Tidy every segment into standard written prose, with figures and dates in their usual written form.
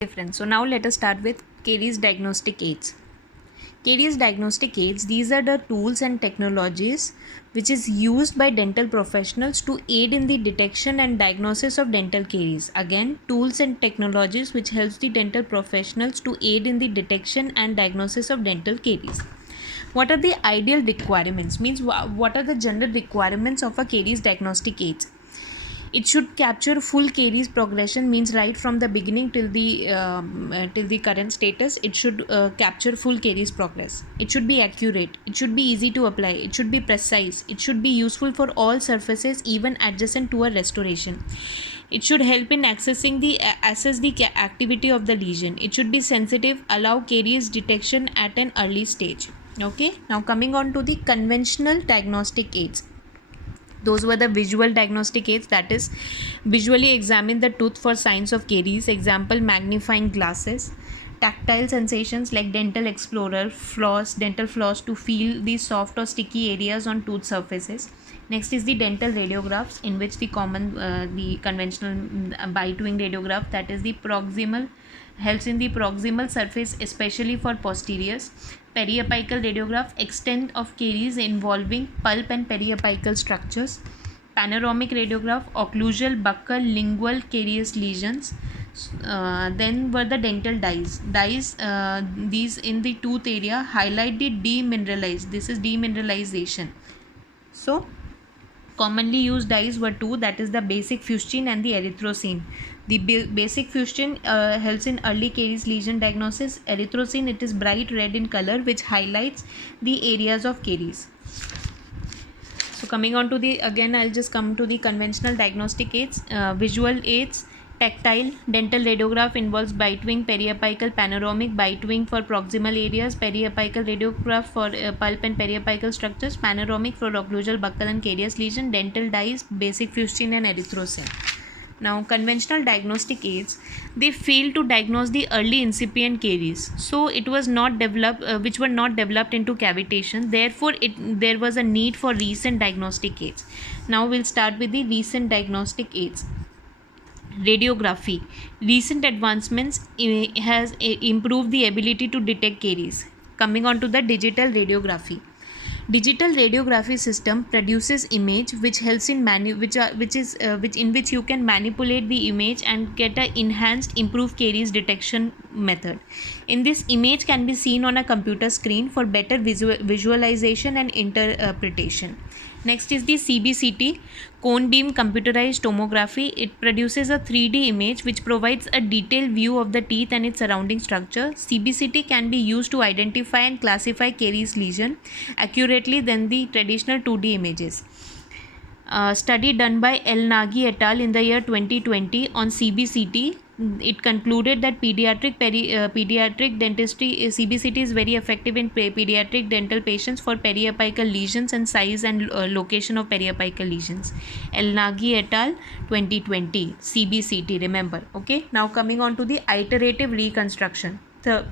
different. So now let us start with Caries diagnostic aids. Caries diagnostic aids, these are the tools and technologies which is used by dental professionals to aid in the detection and diagnosis of dental caries. Again, tools and technologies which helps the dental professionals to aid in the detection and diagnosis of dental caries. What are the ideal requirements? Means what are the general requirements of a caries diagnostic aids? It should capture full caries progression, means right from the beginning till the current status. It should capture full caries progress. It should be accurate. It should be easy to apply. It should be precise. It should be useful for all surfaces, even adjacent to a restoration. It should help in accessing the assess the activity of the lesion. It should be sensitive, allow caries detection at an early stage. Okay, now coming on to the conventional diagnostic aids. Those were the visual diagnostic aids, that is, visually examine the tooth for signs of caries. Example, magnifying glasses. Tactile sensations like dental explorer, dental floss to feel the soft or sticky areas on tooth surfaces. Next is the dental radiographs, in which the conventional bite-wing radiograph, that is the proximal, helps in the proximal surface, especially for posteriors. Periapical radiograph, extent of caries involving pulp and periapical structures. Panoramic radiograph, occlusal, buccal, lingual carious lesions. Then were the dental dyes. These in the tooth area highlight the demineralized. This is demineralization. So commonly used dyes were two, that is the basic fuchsin and the erythrocene. The basic fuchsin helps in early caries lesion diagnosis. Erythrocene, it is bright red in color, which highlights the areas of caries. So coming on to the, again I'll just come to the conventional diagnostic aids. Visual aids. Tactile, dental radiograph involves bite-wing, periapical, panoramic, bite-wing for proximal areas, periapical radiograph for pulp and periapical structures, panoramic for occlusal, buccal and carious lesion, dental dyes, basic fuchsin and erythrocene. Now, conventional diagnostic aids, they fail to diagnose the early incipient caries. So, it was not developed, which were not developed into cavitation. Therefore, there was a need for recent diagnostic aids. Now, we'll start with the recent diagnostic aids. Radiography. Recent advancements has improved the ability to detect caries. Coming on to the digital radiography. Digital radiography system produces image which helps in in which you can manipulate the image and get a enhanced improved caries detection method. In this, image can be seen on a computer screen for better visualization and interpretation. Next is the CBCT, cone beam computerized tomography. It produces a 3D image which provides a detailed view of the teeth and its surrounding structure. CBCT can be used to identify and classify caries lesion accurately than the traditional 2D images. Study done by El Nagi et al. In the year 2020 on CBCT, it concluded that pediatric dentistry CBCT is very effective in pediatric dental patients for periapical lesions and size and location of periapical lesions. El Nagi et al. 2020 CBCT, remember. Okay, now coming on to the iterative reconstruction. The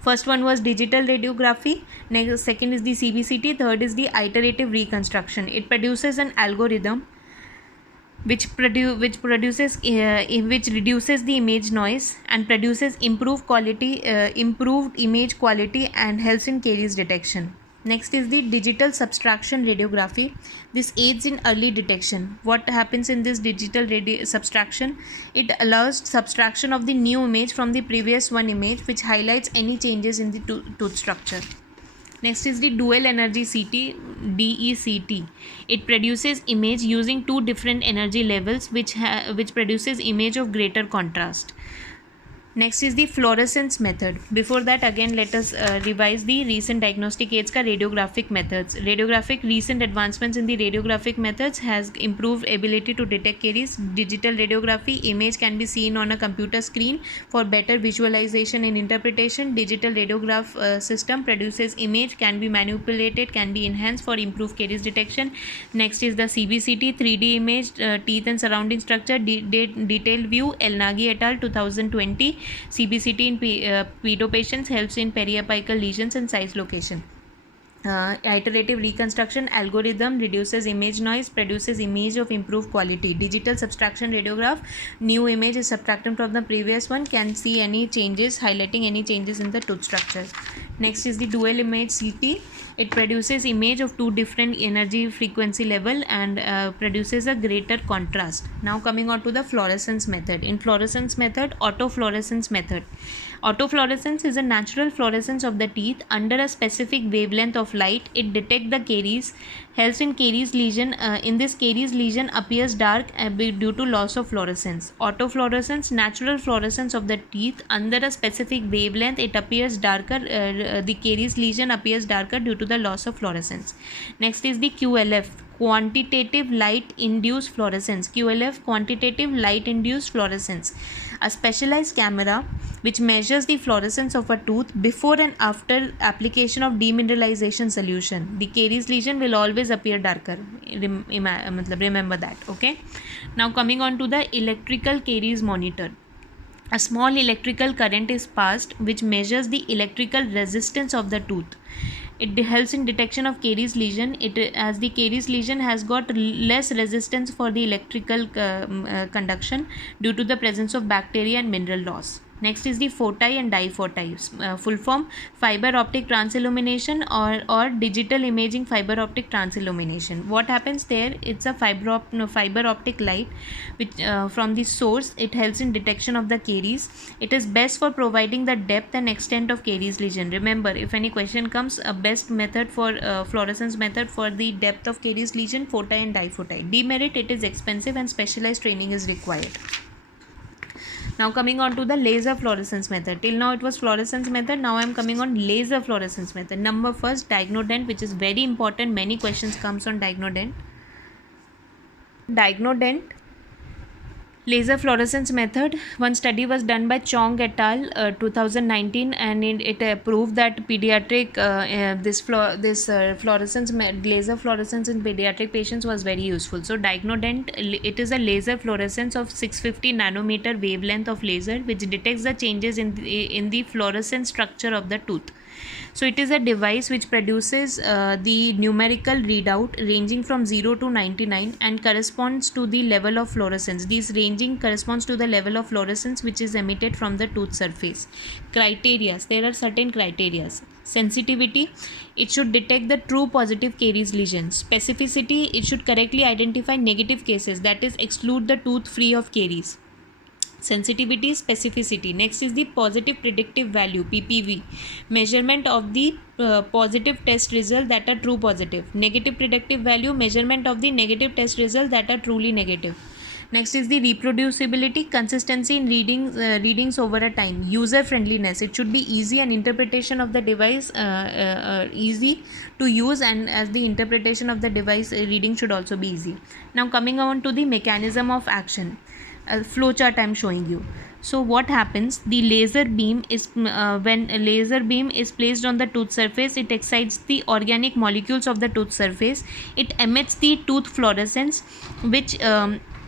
first one was digital radiography. Next, second is the CBCT. Third is the iterative reconstruction. It produces an algorithm which reduces the image noise and produces improved image quality and helps in caries detection. Next is the digital subtraction radiography. This aids in early detection. What happens in this digital subtraction? It allows subtraction of the new image from the previous one image, which highlights any changes in the tooth structure. Next is the dual energy CT, DECT. It produces image using two different energy levels, which produces image of greater contrast. Next is the fluorescence method. Before that, again let us revise the recent diagnostic aids ka radiographic methods. Recent advancements in the radiographic methods has improved ability to detect caries. Digital radiography, image can be seen on a computer screen for better visualization and interpretation. Digital radiograph system produces image, can be manipulated, can be enhanced for improved caries detection. Next is the CBCT, 3D image, teeth and surrounding structure, detailed view, El Nagi et al. 2020. CBCT in pedo patients helps in periapical lesions and size location. Iterative reconstruction algorithm reduces image noise, produces image of improved quality. Digital subtraction radiograph, new image is subtracted from the previous one, can see any changes, highlighting any changes in the tooth structure. Next is the dual image CT. It produces image of two different energy frequency level and produces a greater contrast. Now coming on to the fluorescence method. In fluorescence method, autofluorescence method. Autofluorescence is a natural fluorescence of the teeth under a specific wavelength of light. It detects the caries, helps in caries lesion. In this caries lesion appears dark due to loss of fluorescence. Autofluorescence, natural fluorescence of the teeth under a specific wavelength. It appears darker. The caries lesion appears darker due to the loss of fluorescence. Next is the QLF. Quantitative light induced fluorescence. QLF, quantitative light induced fluorescence, a specialized camera which measures the fluorescence of a tooth before and after application of demineralization solution. The caries lesion will always appear darker. Remember that. Okay. Now coming on to the electrical caries monitor. A small electrical current is passed which measures the electrical resistance of the tooth. It helps in detection of caries lesion. As the caries lesion has got less resistance for the electrical conduction due to the presence of bacteria and mineral loss. Next is the photai and diphotai. Full form, fiber optic transillumination or digital imaging fiber optic transillumination. What happens there? It's a fiber optic light which from the source. It helps in detection of the caries. It is best for providing the depth and extent of caries lesion. Remember, if any question comes, a best method for fluorescence method for the depth of caries lesion, photai and diphotai. Demerit, it is expensive and specialized training is required. Now coming on to the laser fluorescence method. Till now it was fluorescence method. Now I am coming on laser fluorescence method. Number first, diagnodent, which is very important. Many questions comes on diagnodent. Diagnodent laser fluorescence method. One study was done by Chong et al. 2019, and it proved that pediatric fluorescence laser fluorescence in pediatric patients was very useful. So diagnodent, it is a laser fluorescence of 650 nanometer wavelength of laser which detects the changes in the fluorescent structure of the tooth. So it is a device which produces the numerical readout ranging from 0 to 99 and corresponds to the level of fluorescence. This ranging corresponds to the level of fluorescence which is emitted from the tooth surface. Criteria. There are certain criteria. Sensitivity, it should detect the true positive caries lesion. Specificity, it should correctly identify negative cases, that is exclude the tooth free of caries. Sensitivity, specificity. Next is the positive predictive value, PPV, measurement of the positive test result that are true positive. Negative predictive value, measurement of the negative test result that are truly negative. Next is the reproducibility, consistency in readings over a time. User friendliness, it should be easy and interpretation of the device easy to use, and as the interpretation of the device reading should also be easy. Now coming on to the mechanism of action. A flow chart I am showing you. So what happens? The laser beam is when a laser beam is placed on the tooth surface, it excites the organic molecules of the tooth surface. It emits the tooth fluorescence, which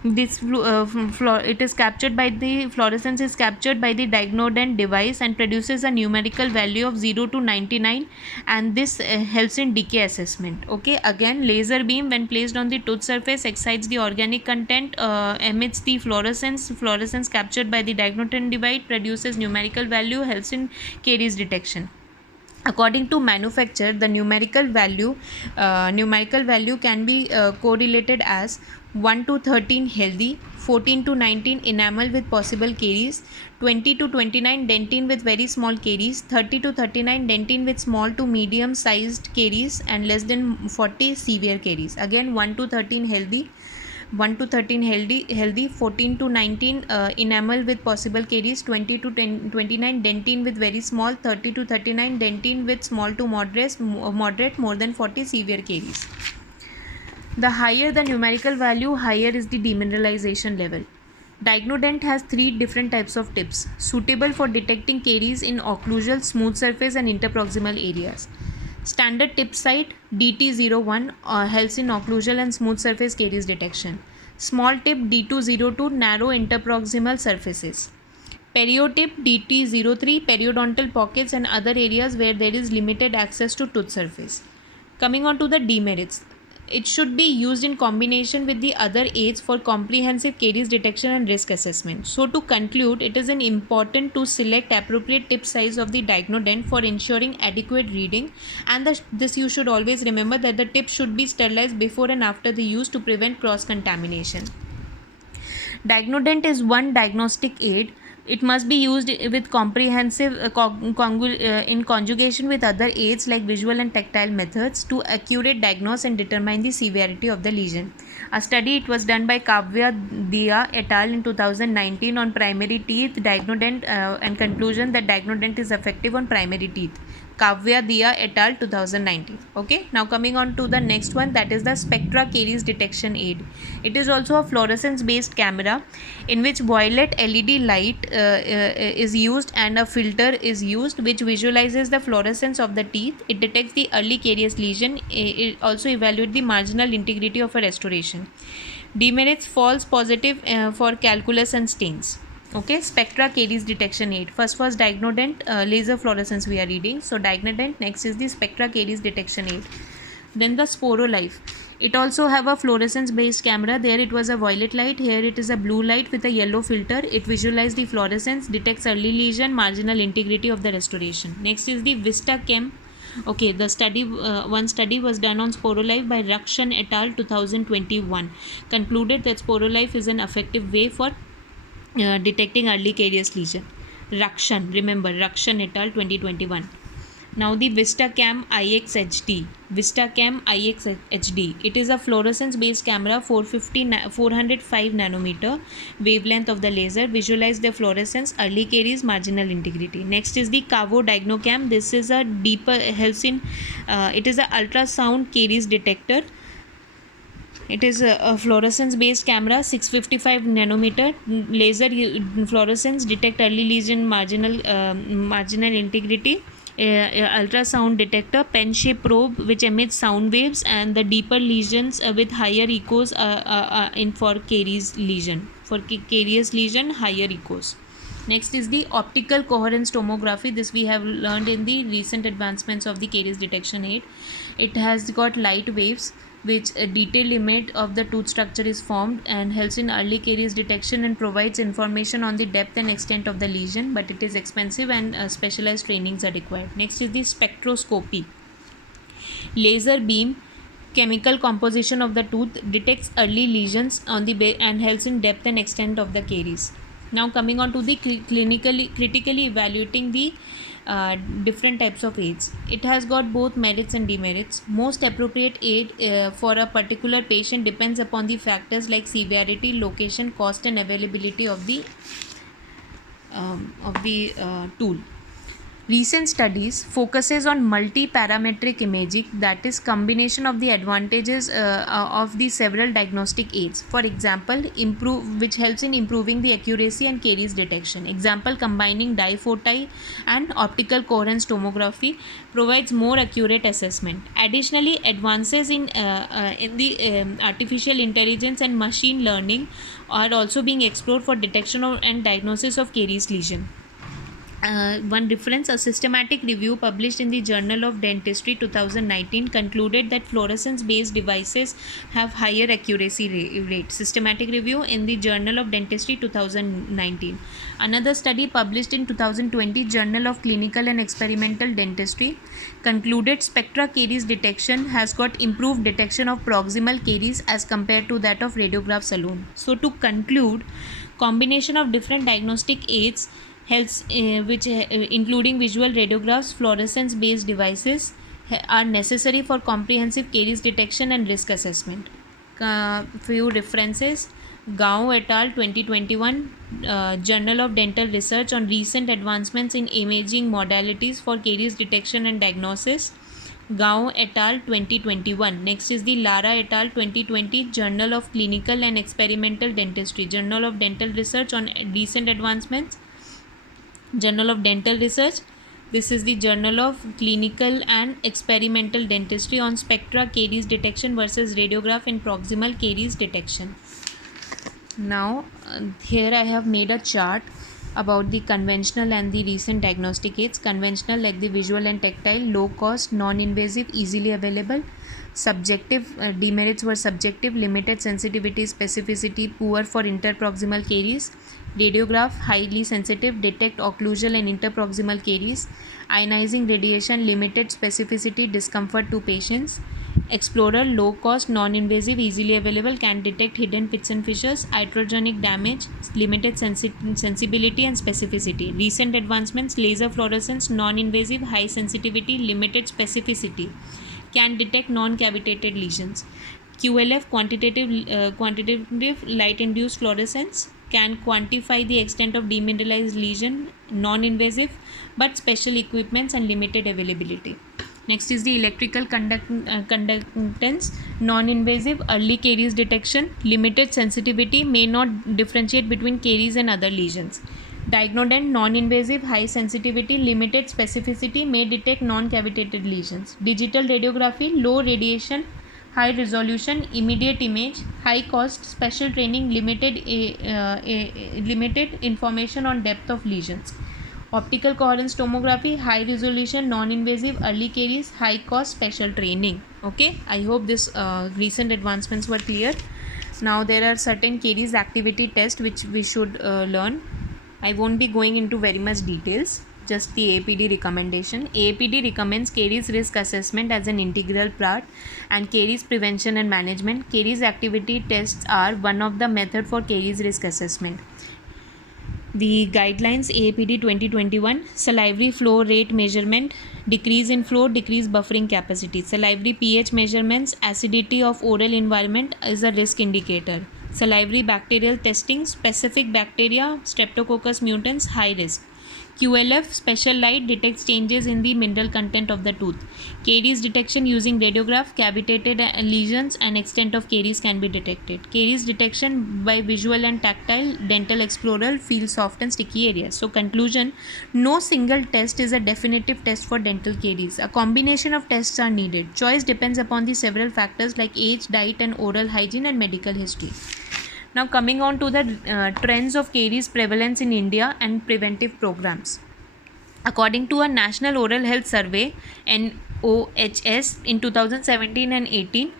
it is captured by the fluorescence is captured by the diagnodent device and produces a numerical value of 0 to 99, and this helps in decay assessment. Okay, again, laser beam when placed on the tooth surface excites the organic content, emits the fluorescence captured by the diagnodent device, produces numerical value, helps in caries detection. According to manufacturer, the numerical value can be correlated as 1 to 13 healthy, 14 to 19 enamel with possible caries, 20 to 29 dentine with very small caries, 30 to 39 dentine with small to medium sized caries, and less than 40 severe caries. Again, 1 to 13 healthy, 14 to 19 enamel with possible caries, 20 to 29 dentine with very small, 30 to 39 dentine with small to moderate, more than 40 severe caries. The higher the numerical value, higher is the demineralization level. Diagnodent has 3 different types of tips suitable for detecting caries in occlusal, smooth surface and interproximal areas. Standard tip site DT01 helps in occlusal and smooth surface caries detection. Small tip D202 narrow interproximal surfaces. Periotip DT03 periodontal pockets and other areas where there is limited access to tooth surface. Coming on to the demerits. It should be used in combination with the other aids for comprehensive caries detection and risk assessment. So to conclude, it is important to select appropriate tip size of the diagnodent for ensuring adequate reading, and this you should always remember that the tip should be sterilized before and after the use to prevent cross contamination. Diagnodent is one diagnostic aid. It must be used with comprehensive in conjugation with other aids like visual and tactile methods to accurate diagnose and determine the severity of the lesion. A study it was done by Kavya Dia et al. In 2019 on primary teeth diagnodent and conclusion that diagnodent is effective on primary teeth. Kavya Dia et al. 2019. Okay, now coming on to the next one, that is the Spectra Caries detection aid. It is also a fluorescence based camera in which violet LED light is used and a filter is used which visualizes the fluorescence of the teeth. It detects the early carious lesion. It also evaluates the marginal integrity of a restoration. Demerits: false positive for calculus and stains. Okay, Spectra Caries detection aid. First was diagnodent, laser fluorescence we are reading. So diagnodent, next is the Spectra Caries detection aid. Then the Sporolife. It also have a fluorescence based camera. There it was a violet light, here it is a blue light with a yellow filter. It visualizes the fluorescence, detects early lesion, marginal integrity of the restoration. Next is the Vista Chem. Okay, the study one study was done on Sporolife by Rakshan et al. 2021. Concluded that Sporolife is an effective way for detecting early carious lesion. Rakshan, remember Rakshan et al. 2021. Now the VistaCam IX-HD. VistaCam IX-HD. It is a fluorescence based camera, 405 nanometer wavelength of the laser. Visualize the fluorescence, early caries, marginal integrity. Next is the Cavo Diagnocam. This is a deeper helps in it is a ultrasound caries detector. It is a fluorescence based camera, 655 nanometer laser fluorescence, detect early lesion, marginal integrity. Ultrasound detector, pen shape probe which emits sound waves, and the deeper lesions with higher echoes in for caries lesion. For carious lesion, higher echoes. Next is the optical coherence tomography. This we have learned in the recent advancements of the caries detection aid. It has got light waves which a detailed image of the tooth structure is formed and helps in early caries detection and provides information on the depth and extent of the lesion, but it is expensive and specialized trainings are required. Next is the spectroscopy. Laser beam chemical composition of the tooth detects early lesions on the and helps in depth and extent of the caries. Now coming on to the critically evaluating the different types of aids. It has got both merits and demerits. Most appropriate aid for a particular patient depends upon the factors like severity, location, cost and availability of the tool. Recent studies focuses on multi-parametric imaging, that is combination of the advantages of the several diagnostic aids. For example, which helps in improving the accuracy and caries detection. Example, combining diphotai and optical coherence tomography provides more accurate assessment. Additionally, advances in the artificial intelligence and machine learning are also being explored for detection and diagnosis of caries lesion. One reference, a systematic review published in the Journal of Dentistry 2019 concluded that fluorescence based devices have higher accuracy rate. Systematic review in the Journal of Dentistry 2019. Another study published in 2020 Journal of Clinical and Experimental Dentistry concluded Spectra caries detection has got improved detection of proximal caries as compared to that of radiographs alone. So to conclude, combination of different diagnostic aids helps including visual radiographs, fluorescence based devices are necessary for comprehensive caries detection and risk assessment. Few references: Gao et al. 2021, Journal of Dental Research on recent advancements in imaging modalities for caries detection and diagnosis. Gao et al. 2021. Next is the Lara et al. 2020, Journal of Clinical and Experimental Dentistry, Journal of Dental Research on recent advancements. Journal of Dental Research. This is the Journal of Clinical and Experimental Dentistry on Spectra caries detection versus radiograph in proximal caries detection. Now here I have made a chart about the conventional and the recent diagnostic aids. Conventional, like the visual and tactile, low cost, non-invasive, easily available. Subjective demerits were subjective, limited sensitivity, specificity, poor for interproximal caries. Radiograph, highly sensitive, detect occlusal and interproximal caries. Ionizing radiation, limited specificity, discomfort to patients. Explorer, low cost, non-invasive, easily available, can detect hidden pits and fissures. Iatrogenic damage, limited sensibility and specificity. Recent advancements, laser fluorescence, non-invasive, high sensitivity, limited specificity, can detect non-cavitated lesions. QLF, quantitative light-induced fluorescence, can quantify the extent of demineralized lesion, non-invasive, but special equipments and limited availability. Next is the electrical conductance, non-invasive, early caries detection, limited sensitivity, may not differentiate between caries and other lesions. Diagnodent, non-invasive, high sensitivity, limited specificity, may detect non-cavitated lesions. Digital radiography, low radiation, high resolution, immediate image, high cost, special training, limited information on depth of lesions. Optical coherence tomography, high resolution, non-invasive, early caries, high cost, special training. Okay, I hope this recent advancements were clear. Now there are certain caries activity tests which we should learn. I won't be going into very much details, just the AAPD recommendation. AAPD recommends caries risk assessment as an integral part and caries prevention and management. Caries activity tests are one of the method for caries risk assessment. The guidelines, AAPD 2021, salivary flow rate measurement, decrease in flow, decrease buffering capacity. Salivary pH measurements, acidity of oral environment is a risk indicator. Salivary bacterial testing, specific bacteria, Streptococcus mutans, high risk. QLF, special light, detects changes in the mineral content of the tooth. Caries detection using radiograph, cavitated lesions and extent of caries can be detected. Caries detection by visual and tactile, dental explorer, feel soft and sticky areas. So conclusion, no single test is a definitive test for dental caries. A combination of tests are needed. Choice depends upon the several factors like age, diet and oral hygiene and medical history. Now coming on to the trends of caries prevalence in India and preventive programs. According to a National Oral Health Survey (NOHS) in 2017 and 18,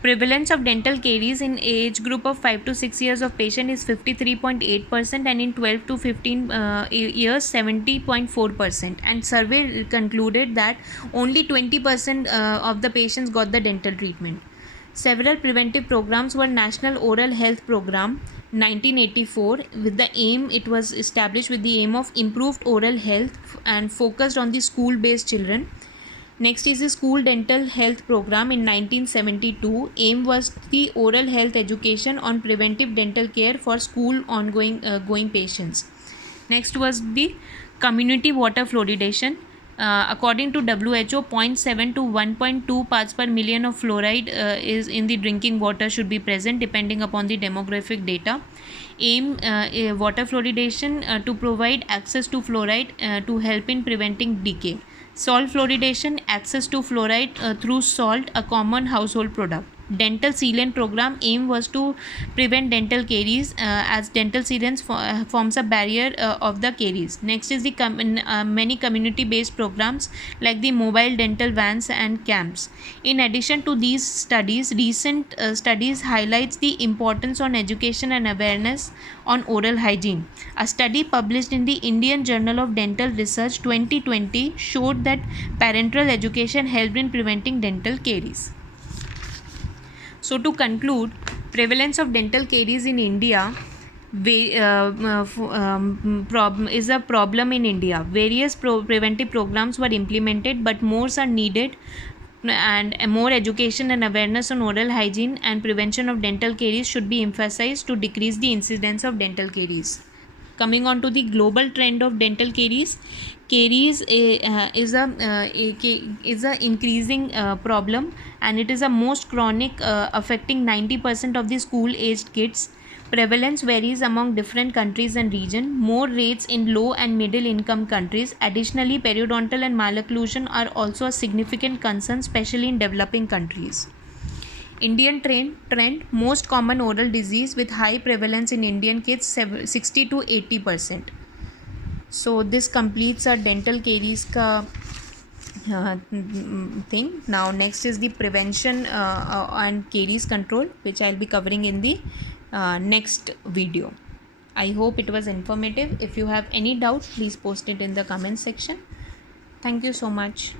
prevalence of dental caries in age group of 5 to 6 years of patient is 53.8% and in 12 to 15 years 70.4%. And survey concluded that only 20% of the patients got the dental treatment. Several preventive programs were National Oral Health Program 1984 with the aim, it was established with the aim of improved oral health and focused on the school based children. Next is the School Dental Health Program in 1972. Aim was the oral health education on preventive dental care for school going patients. Next was the community water fluoridation. According to WHO, 0.7 to 1.2 parts per million of fluoride is in the drinking water should be present depending upon the demographic data. Aim water fluoridation to provide access to fluoride to help in preventing decay. Salt fluoridation, access to fluoride through salt, a common household product. Dental sealant program, aim was to prevent dental caries as dental sealants forms a barrier of the caries. Next is the many community based programs like the mobile dental vans and camps. In addition to these studies, recent studies highlights the importance on education and awareness on oral hygiene. A study published in the Indian Journal of Dental Research 2020 showed that parental education helped in preventing dental caries. So to conclude, prevalence of dental caries in India is a problem in India. Various preventive programs were implemented, but more are needed, and more education and awareness on oral hygiene and prevention of dental caries should be emphasized to decrease the incidence of dental caries. Coming on to the global trend of dental caries, caries is a increasing problem, and it is a most chronic, affecting 90% of the school aged kids. Prevalence varies among different countries and region. More rates in low and middle income countries. Additionally, periodontal and malocclusion are also a significant concern, especially in developing countries. Indian trend, most common oral disease with high prevalence in Indian kids 60 to 80%. So this completes our dental caries ka thing. Now next is the prevention and caries control, which I'll be covering in the next video. I hope it was informative. If you have any doubt, please post it in the comment section. Thank you so much.